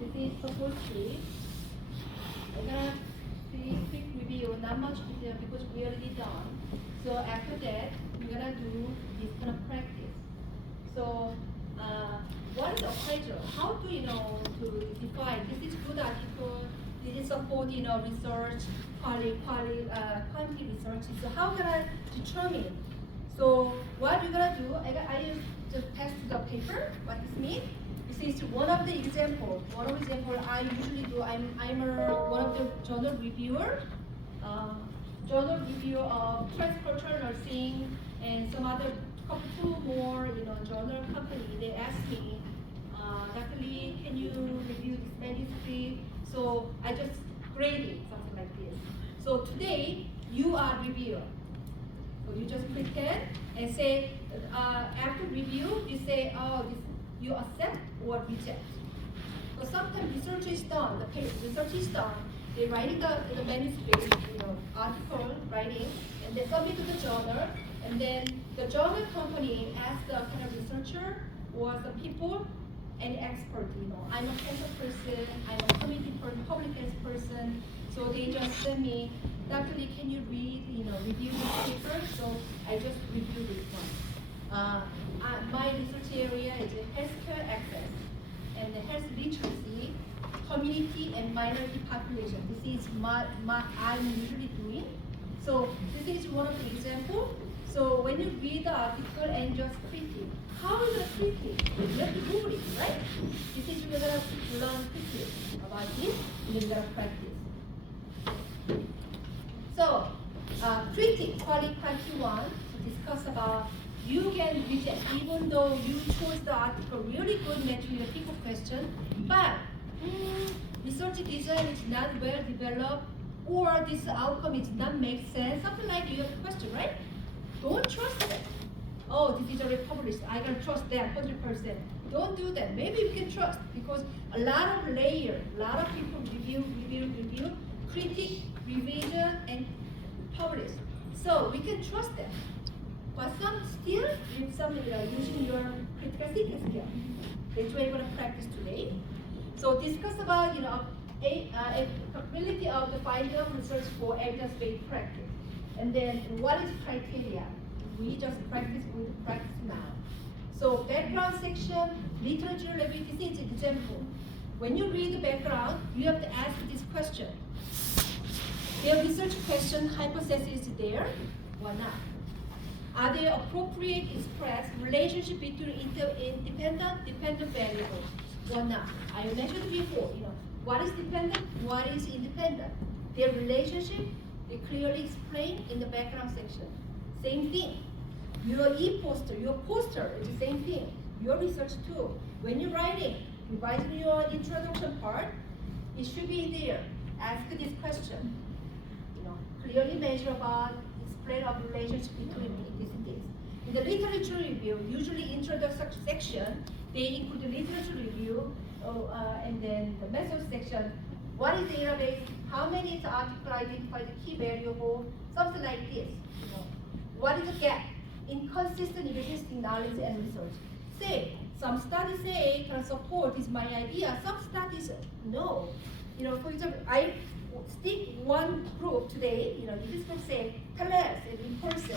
This is supposed to be. I'm gonna see quick review, not much detail because we already done. So after that, we're gonna do this kind of practice. So what is appraisal? How do you know to define this is good article, this is support research, quality research. So how can I determine? So what you're gonna do, I use the test the paper, what this means. This is one of the example. One of the example I usually do. I'm one of the journal reviewer. Journal review of transporter nursing and some other two more journal company. They asked me, Dr. Lee, can you review this manuscript? So I just graded something like this. So today you are reviewer. So you just pretend and say after review you say you accept or reject. So sometimes research is done, the research is done. They writing the manuscript, article writing, and they submit to the journal, and then the journal company asks the kind of researcher or the people, any expert, I'm a cancer person, I'm a community person, public health person, so they just send me, Dr. Lee, can you review this paper? So I just review this one. My research area is healthcare access and the health literacy, community and minority population. This is I'm usually doing. So this is one of the examples. So when you read the article and just critique, how is the critique? You have to Google it, right? This is you're gonna learn quickly about this, and then you're gonna practice. So critique, quality 1, to discuss about you can reject even though you chose the article really good material, people question, but research design is not well developed, or this outcome is not make sense, something like you have a question, right? Don't trust them. Oh, this is already published, I can trust them 100%. Don't do that. Maybe you can trust because a lot of layers, a lot of people review, critique, revision, and publish. So we can trust them. But some still with some using your critical thinking skill. That's what we're going to practice today. So discuss about applicability of the finding of research for evidence-based practice. And then what is criteria? We just practice with practice now. So background section, literature review, this is an example. When you read the background, you have to ask this question. Their research question hypothesis is there or not? Are they appropriate express relationship between dependent variables or not? I mentioned before, what is dependent, what is independent. Their relationship is clearly explained in the background section. Same thing. Your e-poster, your poster is the same thing. Your research too. When you're writing, revising your introduction part, it should be there. Ask this question. Clearly measure about explain of relationship between this and this. In the literature review, usually introduction section, they include the literature review, and then the method section. What is database? How many articles identify the key variable? Something like this. What is the gap? Inconsistent existing knowledge and research. Say, some studies say can support is my idea. Some studies no. For example, I stick one group today. This group say teles and in-person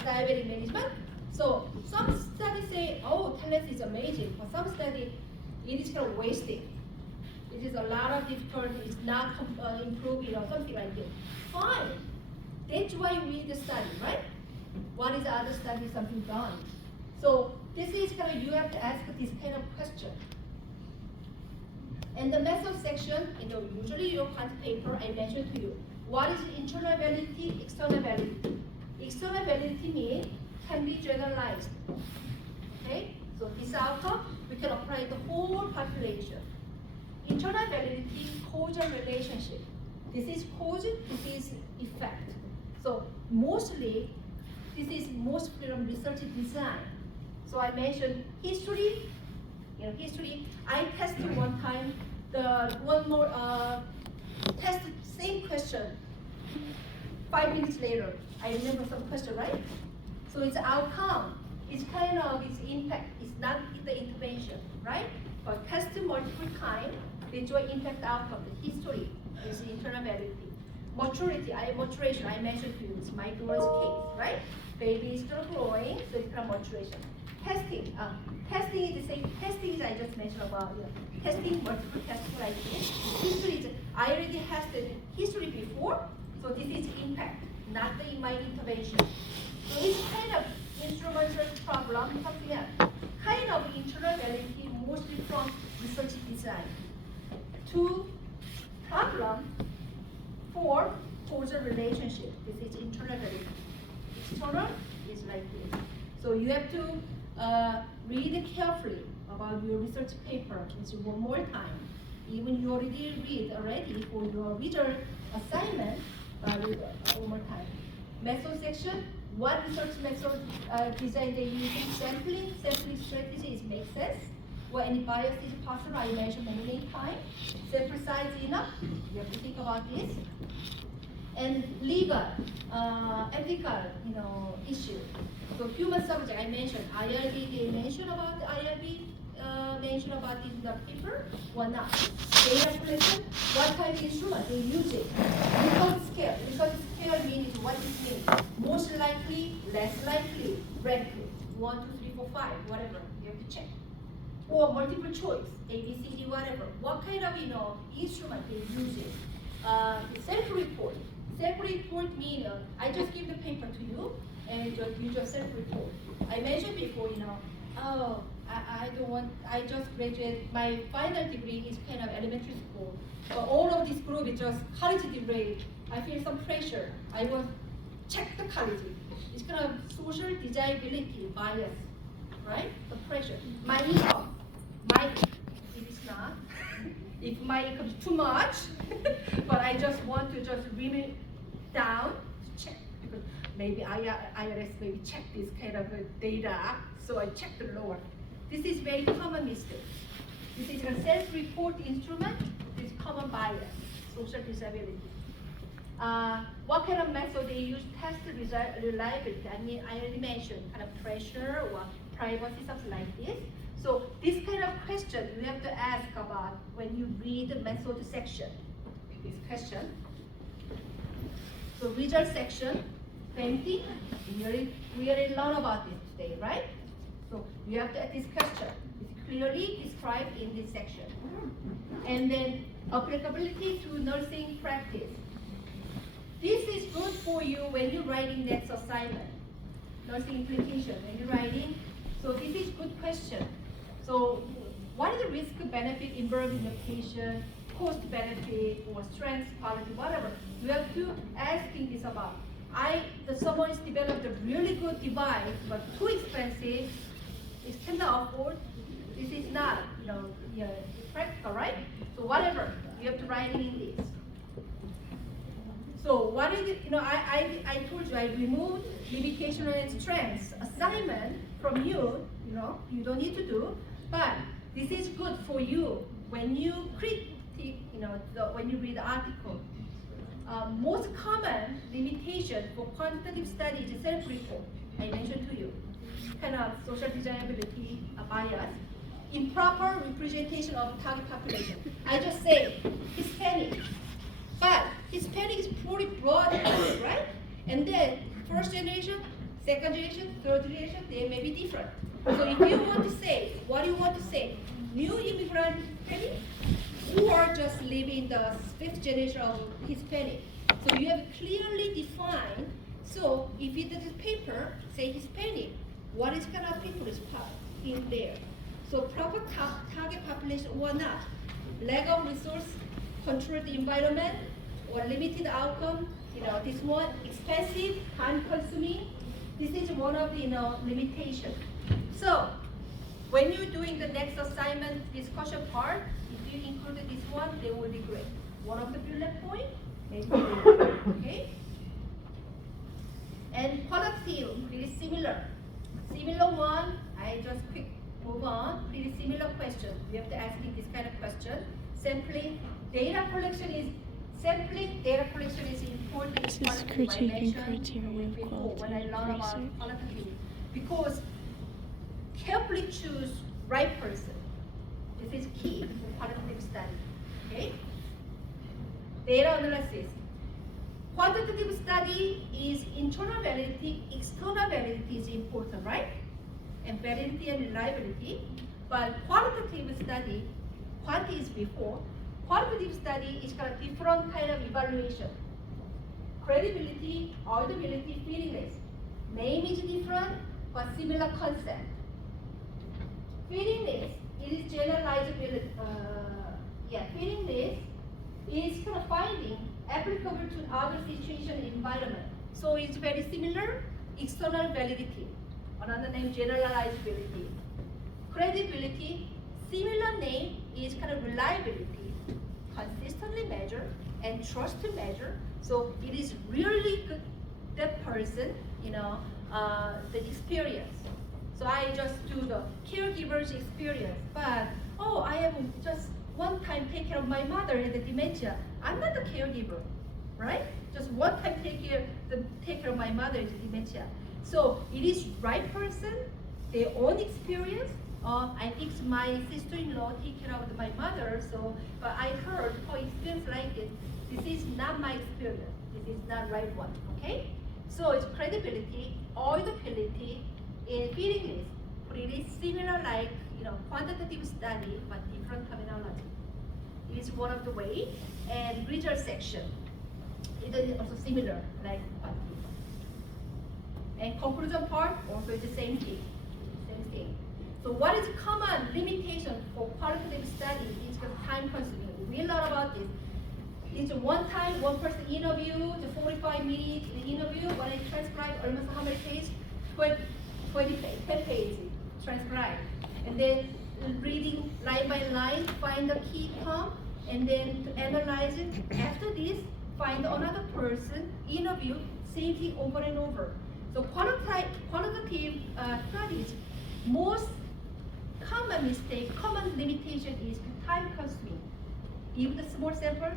diabetic management. So some studies say, oh, teles is amazing. For some study, it is kind of wasting. It is a lot of difficulty. It's not improving something like this. Fine. That's why we read the study, right? What is the other study, something done? So this is kind of, you have to ask this kind of question. And the method section, usually your content paper, I mentioned to you. What is internal validity, external validity? External validity means can be generalized. Okay? So this outcome, we can apply the whole population. Internal validity, causal relationship. This is cause, this is effect. So mostly, this is mostly from research design. So I mentioned history. History. I tested one time. The one more test same question. 5 minutes later, I remember some question, right? So it's outcome. It's kind of its impact. It's not the intervention, right? but test multiple times, this will impact outcome. The history is internal validity. Maturation, I mentioned to you, it's my daughter's case, right? Baby is still growing, so it's kind of maturation. Testing is the same. Testing is I just mentioned about, testing multiple tests like this. History is, I already tested history before, so this is impact, not in my intervention. So it's kind of instrumental problem, something else. Kind of internal validity, mostly from research design. Two, problem for causal relationship. This is internal validity. External is like this. So you have to read carefully about your research paper one more time. Even you already read already for your reader assignment, read one more time. Method section, what research method design they using? Sampling strategies makes sense. Or any bias is possible, I mentioned many times. Sample size enough, you have to think about this. And legal, ethical, issue. So human subject, I mentioned IRB. They mentioned about the IRB. Mentioned about it in the paper or not? Data collection. What type of instrument they use it? Result scale. Result scale means what it means. Most likely, less likely, ranked. 1, 2, 3, 4, 5, whatever. You have to check. Or multiple choice, A, B, C, D, whatever. What kind of instrument they use it? Self-report. Self-report means I just give the paper to you and you just self-report. I mentioned before, I don't want, I just graduated, my final degree is kind of elementary school. But all of this group is just college degree. I feel some pressure. I want to check the college. It's kind of social desirability bias, right? The pressure. My income, if it's not, if my income is too much, but I just want to just bring it down to check because maybe IRS maybe check this kind of data, so I check the lower. This is very common mistake. This is a self-report instrument. This is common bias, social disability. What kind of method they use test reliability? I mean, I already mentioned kind of pressure or privacy, something like this. So this kind of question you have to ask about when you read the method section. This question. So result section, same thing. We already learned about this today, right? So you have to ask this question. It's clearly described in this section. And then applicability to nursing practice. This is good for you when you're writing next assignment. Nursing implication, when you're writing. So this is good question. So what is the risk benefit involved in the patient, cost benefit, or strength, quality, whatever. You have to asking this about. Someone has developed a really good device, but too expensive. It cannot afford. This is not, practical, right? So whatever, you have to write it in this. So what is it? I told you I removed limitation and strengths assignment from you. You don't need to do, but this is good for you when you critique. When you read the article. Most common limitation for quantitative study is self-report. I mentioned to you, kind of social desirability bias, improper representation of target population. I just say Hispanic, but Hispanic is pretty broad, right? And then first generation, second generation, third generation, they may be different. So if you want to say, what do you want to say? New immigrant Hispanic, or just living the fifth generation of Hispanic. So you have clearly defined. So if you did the paper, say Hispanic, what is kind of people is in there? So proper target population or not, lack of resource, controlled environment, or limited outcome. This one expensive, time consuming. This is one of the limitation. So when you're doing the next assignment discussion part, if you include this one, they will be great. One of the bullet point, maybe okay. And qualitative, pretty similar. Similar one, I just quick move on. Pretty similar question. We have to ask this kind of question. Sampling, data collection is important. This is critiquing criteria of qualitative research. Because carefully choose right person. This is key for qualitative study. Okay? Data analysis. Quantitative study is internal validity, external validity is important, right? And validity and reliability. But qualitative study, quantity is before. Qualitative study is got a different kind of evaluation. Credibility, audibility, feelingness. Name is different, but similar concept. Feelingness, it is generalizability. Feelingness is kind of finding applicable to other situation and environment. So it's very similar. External validity, another name generalizability. Credibility, similar name is kind of reliability, consistently measured and trust to measure. So it is really good, that person, the experience. So I just do the caregiver's experience, but I have just one time take care of my mother with the dementia. I'm not the caregiver, right? Just one time take care of my mother with dementia. So it is right person, their own experience. I think my sister-in-law take care of my mother, but I heard her experience like this. This is not my experience. This is not right one, okay? So it's credibility, audibility, and feelingness. Pretty similar like, quantitative study, but different terminology. It is one of the way. And result section. It is also similar like quantitative. And conclusion part, also it's the same thing. Same thing. So what is common limitation for qualitative study is time consuming. We learn about this. It's one time, one person interview, the 45 minutes interview, when I transcribe almost how many pages? 20 pages, 10 pages transcribe. And then reading line by line, find the key term, and then to analyze it. After this, find another person, interview, same thing over and over. So qualitative studies, most common mistake, common limitation is time consuming. Even the small sample,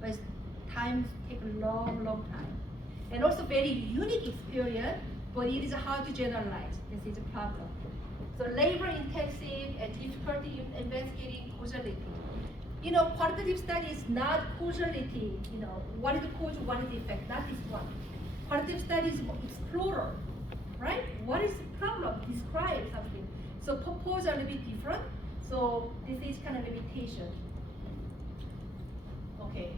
but time take a long time. And also very unique experience, but it is hard to generalize. This is a problem. So labor intensive and difficulty in investigating causality. Qualitative study is not causality, what is the cause, what is the effect, not this one. Qualitative study is explorer, right? What is the problem? Describe something. So purpose are a little bit different. So this is kind of limitation. Okay.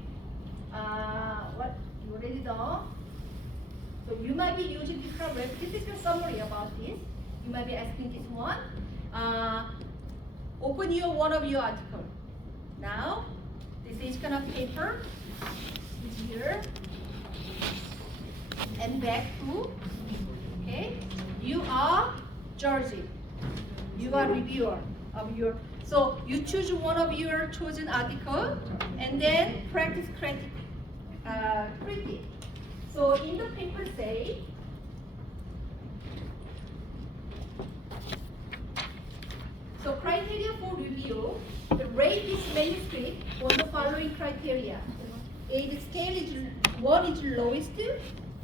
What you already done? So you might be using different web. This is a summary about this. You might be asking this one. Open one of your article. Now, this is kind of paper. It's here. And back to, okay? You are judging. You are reviewer of your. So you choose one of your chosen article, and then practice critique. So in the paper say, so criteria for review, rate this manuscript on the following criteria. The scale is 1 is lowest,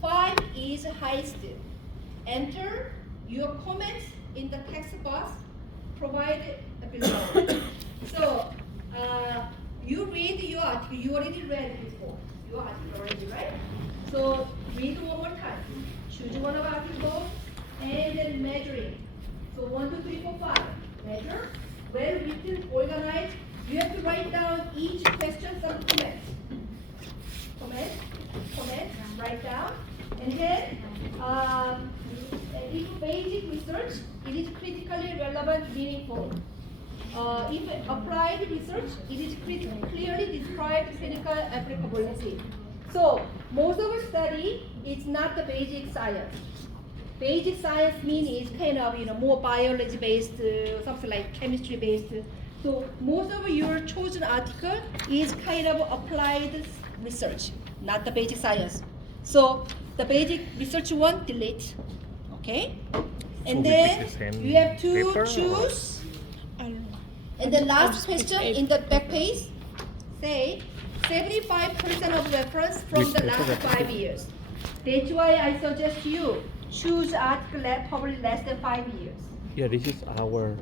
5 is highest. Enter your comments in the text box provided below. So you read your article, you already read before. Your article already, right? So read one more time. Choose one of article and then measuring. So 1, 2, 3, 4, 5. Measure. Well written, organized. You have to write down each question, some comments. Comments, write down. And then if basic research, it is critically relevant, meaningful. If applied research, it is clearly described clinical applicability. So most of our study is not the basic science. Basic science means it's kind of more biology based, something like chemistry based. So most of your chosen article is kind of applied research, not the basic science. So the basic research one, delete. Okay? And then you have to choose. And the last question in the back page, say 75% of reference from the last 5 years. That's why I suggest you choose article published less than 5 years. Yeah, this is our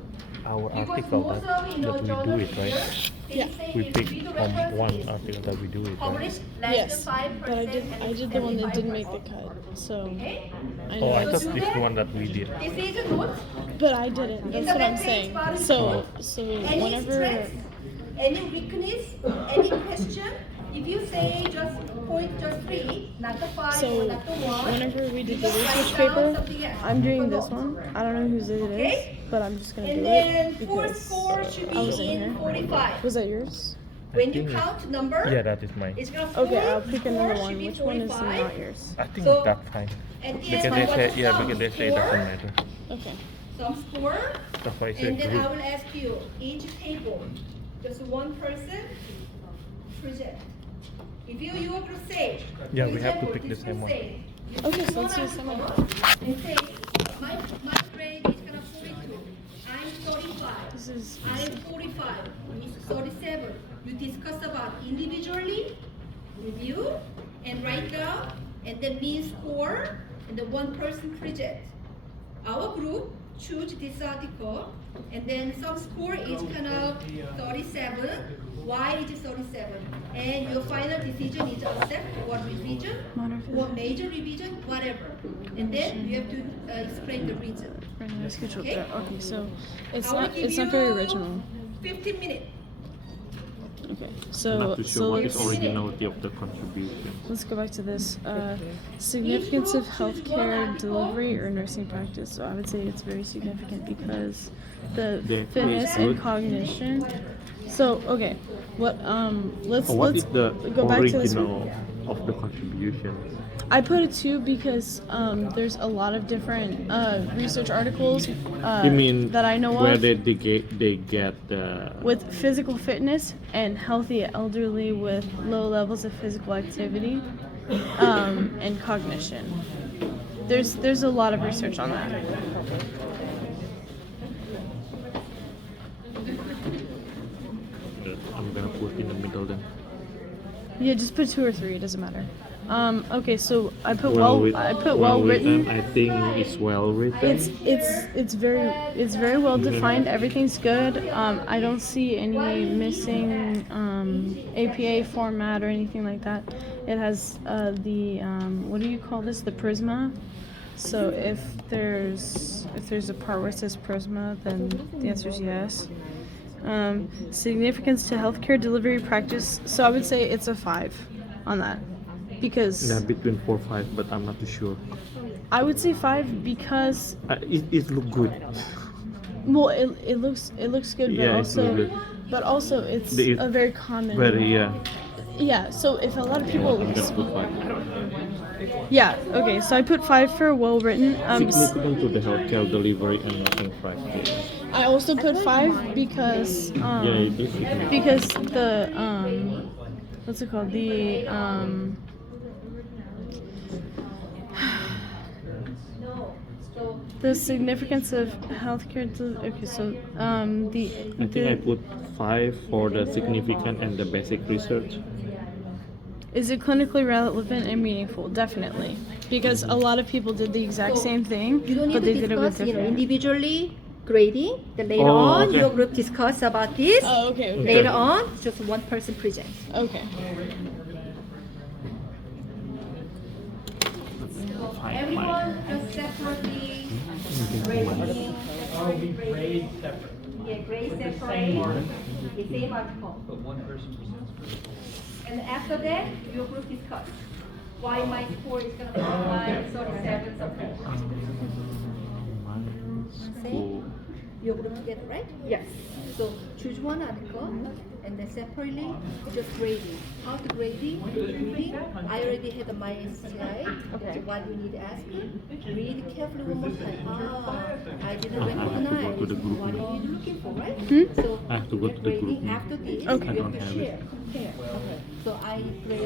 our Because article most that, of that we do journals it, right? here, they Yeah. say We it's pick with from one references. article that we do it, right? Published less Yes, than 5% but I did the one that didn't make the 75%. cut. So Okay? I Oh, know I it's, thought this one that we did. This is a note. but I didn't. In That's the what I'm web page, saying. bar is So any whenever strength, any weakness, any question, if you say just point just 3, not the 5 or not the 1. whenever we did you the just write research down paper, something else. I'm doing Put this note. one. I don't know whose it is, Okay? but I'm just gonna And do then it fourth because score should I was be in in here. 45. Was that yours? When you think it's- count number, Yeah, that is mine. it's gonna Okay, I'll four pick another should one. be Which one is 45. not yours? I think So, that's fine. And then Because they what say, is yeah, sum? because they say it Four, doesn't matter. Okay. some score, That's why I say and then I group. will ask you each table, just one person project. If you are going to say, Yeah, for we have to example, pick the this same will one. say, you Okay, pick so let's one do the same article one. and say, my grade is gonna 42. I'm 35. This is I'm 45. It's 37. You discuss about individually, review, and write down, and then mean score, and the one person project. Our group choose this article, and then some score is kind of 37. Why is it 37? And your final decision is accept or revision, or major revision, whatever. And then you have to explain the reason. Right now I scheduled Okay? that. Okay, so it's I will not give very you original. 15 minutes. Okay, so Not too sure what is let's- originality of the contribution. let's go back to this. Significance of healthcare delivery or nursing practice. So I would say it's very significant because the The fitness good. and cognition. So okay, what let's What let's is the go back to this. original of the contribution? I put it 2 because there's a lot of different research articles You mean that I know where of they get the with physical fitness and healthy elderly with low levels of physical activity and cognition. There's a lot of research on that. I'm gonna put in the middle then. Yeah, just put 2 or 3. It doesn't matter. Okay, so I put well written. I think it's well written. It's very well defined. Everything's good. I don't see any missing APA format or anything like that. It has the what do you call this? The Prisma. So if there's a part where it says Prisma, then the answer is yes. Significance to healthcare delivery practice. So I would say it's a 5 on that. Because Yeah, between 4 5, but I'm not too sure. I would say 5 because It look good. well it looks good but Yeah, it's also good. it's The- a very common Very yeah, so if a lot of people I'm gonna put 5. yeah, okay, so I put 5 for well written. Significant to the healthcare delivery and nursing practice. I also put 5 because Yeah, it is significant. because the what's it called, the significance of healthcare okay, so I think I put 5 for the significant and the basic research. is it clinically relevant and meaningful? Definitely, because a lot of people did the exact same thing, You don't need but to they did it with discuss, different. individually grading. Then later Oh, on, okay. your group discuss about this. Oh, okay, okay. Later on, just one person presents. Okay. Everyone just separately grading. Yeah, grade separate. The same article. But one person presents for And after that, your group discuss why my score is gonna be like 37 something. Cool. Your group together, right? Yes. So choose one article and then separately just grading. How to grading? Reading. I already had my slide. Okay. So what you need to ask me? Read carefully one more time. I didn't I have to go recognize to the group what now. you're looking for, right? Hmm? So I have to go to the grading group now. after this. Okay. You I don't have to have share, it. compare. So I grade